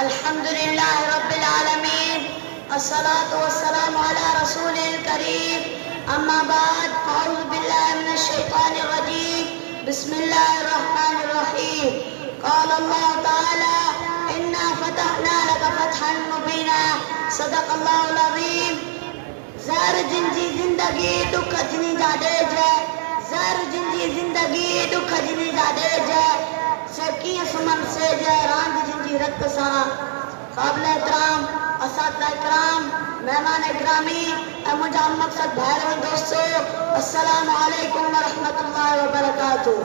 अल्हम्दुलिल्लाह रब्बिल आलमीन अस्सलातु वस्सलामु अला रसूलिल करीम अम्मा बाद अऊज़ु बिल्लाहि मिनश शैतानिर रजीम बिस्मिल्लाहिर रहमानिर रहीम क़ाल अल्लाह तआला इन्ना फ़तहना लका फ़तहन मुबीना सदक़ल्लाहुल अज़ीम। ज़हर जिनजी ज़िंदगी दुख जिनी जा ॾेज, ज़हर जिनजी ज़िंदगी दुख जिनी जा ॾेज, सकी सुमन सेज रांद जिनजी रत सां। क़ाबिल एहतराम असातिज़ा इकराम, मेहमान इकरामी ऐं मुंहिंजा मक़सद भाइरो दोस्तो, अस्सलामु अलैकुम व रहमतुल्लाहि व बरकातुहू।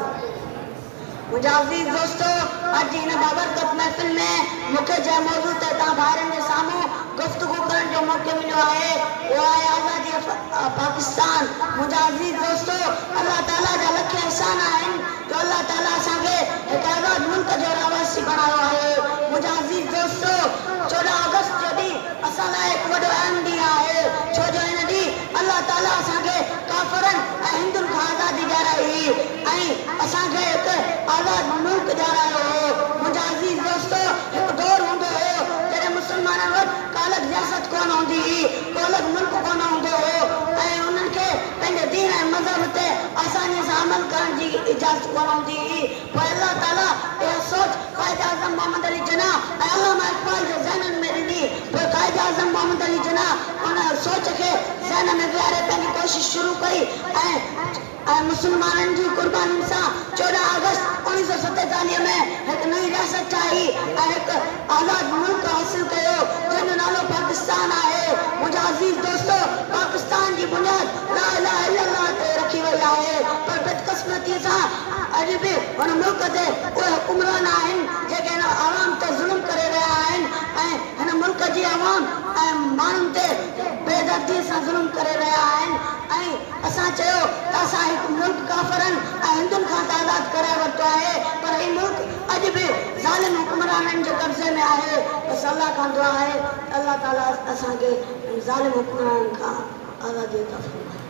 मुंहिंजा अज़ीज़ दोस्तो, अॼु हिन बाबरकत महफ़िल में मूंखे जंहिं मौज़ू ते तव्हां भाइरनि जे साम्हूं गुफ़्तगू करण जो मौक़ो मिलियो आहे उहो आहे आज़ादी पाकिस्तान। मुंहिंजा अज़ीज़ दोस्तो, अल्लाह ताला जा लख एहसान आहिनि जो अल्लाह ताला असांखे हिकु आज़ाद मुल्क जो रहवासी बणायो आहे। मुंहिंजा अज़ीज़ दोस्तो, 14 अगस्त जो ॾींहुं असां लाइ हिकु वॾो अहम ॾींहुं आहे, छो जो हिन ॾींहुं अल्लाह ताला असांखे काफ़िरनि ऐं हिंदुनि खां आज़ादी ॾियाराई ऐं असांखे हिकु आज़ाद मुल्क ॾियारायो हो। मुंहिंजा अज़ीज़ दोस्तो, हिकु दौर हूंदो हो जॾहिं मुस्लमाननि वटि का अलॻि रियासत कोन हूंदी हुई, को अलॻि मुल्क कोन हूंदो हो ऐं उन्हनि खे पंहिंजे दीन ऐं मज़हब ते आसानीअ सां अमल करण जी इजाज़त कोन हूंदी हुई। पोइ अल्लाह ताला इहा सोच क़ाइद आज़म मोहम्मद अली जिन्ना ऐं अल्लामा इक़बाल जे ज़हननि में ॾिनी। पोइ क़ाइद आज़म मोहम्मद अली जिन्ना उन सोच खे ज़हन में विहारे पंहिंजी कोशिशि शुरू कई ऐं मुस्लमाननि जी क़ुर्बानियुनि सां 14 अगस्त 1947 में हिकु नई रियासत ठाही ऐं हिकु आज़ाद मुल्क हासिल कयो जंहिंजो नालो पाकिस्तान आहे। मुंहिंजा अज़ीज़ दोस्तो, पाकिस्तान जी बुनियाद ला इलाहा इल्लल्लाह ते रखी वई आहे, पर बदकिस्मतीअ सां अॼु बि हुन मुल्क ते उहे हुकुमरान आहिनि जेके हिन आवाम ते ज़ुल्म करे रहिया आहिनि ऐं हिन मुल्क जी आवाम ऐं माण्हुनि ते बेदर्दीअ सां ज़ुल्म करे रहिया आहिनि। ऐं असां चयो त असां हिकु मुल्क काफ़िरनि ऐं हिंदुनि खां आज़ाद कराए वरितो आहे, पर हीउ मुल्क अॼु बि ज़ालिम हुकुमराननि जे कब्ज़े में आहे। बसि अल्लाह खां दुआ आहे त अल्लाह ताला असांखे ज़ालिम हुकुमराननि खां आज़ादी अता फ़रमाए।